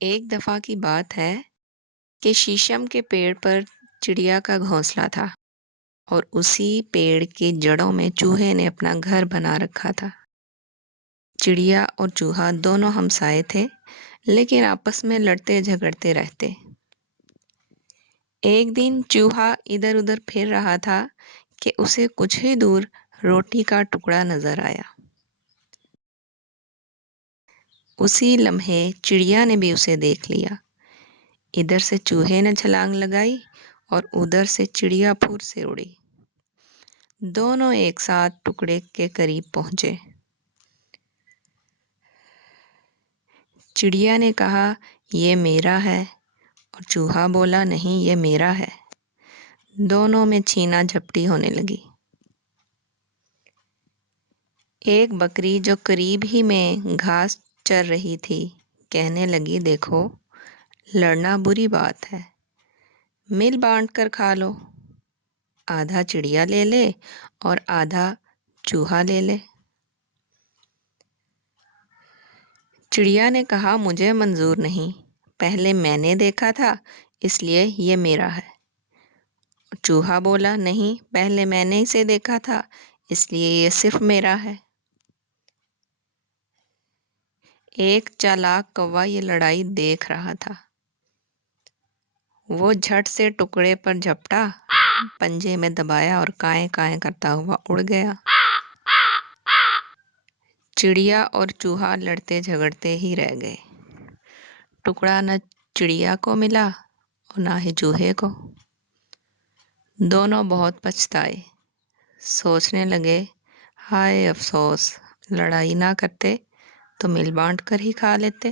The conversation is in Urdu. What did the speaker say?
ایک دفعہ کی بات ہے کہ شیشم کے پیڑ پر چڑیا کا گھونسلہ تھا اور اسی پیڑ کی جڑوں میں چوہے نے اپنا گھر بنا رکھا تھا۔ چڑیا اور چوہا دونوں ہمسائے تھے، لیکن آپس میں لڑتے جھگڑتے رہتے۔ ایک دن چوہا ادھر ادھر پھر رہا تھا کہ اسے کچھ ہی دور روٹی کا ٹکڑا نظر آیا۔ اسی لمحے چڑیا نے بھی اسے دیکھ لیا۔ ادھر سے چوہے نے چھلانگ لگائی اور ادھر سے چڑیا پھر سے اڑی۔ دونوں ایک ساتھ ٹکڑے کے قریب پہنچے۔ چڑیا نے کہا، یہ میرا ہے، اور چوہا بولا، نہیں، یہ میرا ہے۔ دونوں میں چھینا جھپٹی ہونے لگی۔ ایک بکری جو قریب ہی میں گھاس چر رہی تھی کہنے لگی، دیکھو، لڑنا بری بات ہے، مل بانٹ کر کھا لو، آدھا چڑیا لے لے اور آدھا چوہا لے لے۔ چڑیا نے کہا، مجھے منظور نہیں، پہلے میں نے دیکھا تھا اس لیے یہ میرا ہے۔ چوہا بولا، نہیں، پہلے میں نے اسے دیکھا تھا اس لیے یہ صرف میرا ہے۔ ایک چالاک کوا یہ لڑائی دیکھ رہا تھا۔ وہ جھٹ سے ٹکڑے پر جھپٹا، پنجے میں دبایا اور کائیں کائیں کرتا ہوا اڑ گیا۔ چڑیا اور چوہا لڑتے جھگڑتے ہی رہ گئے۔ ٹکڑا نہ چڑیا کو ملا اور نہ ہی چوہے کو۔ دونوں بہت پچھتائے، سوچنے لگے، ہائے افسوس، لڑائی نہ کرتے تو مل بانٹ کر ہی کھا لیتے۔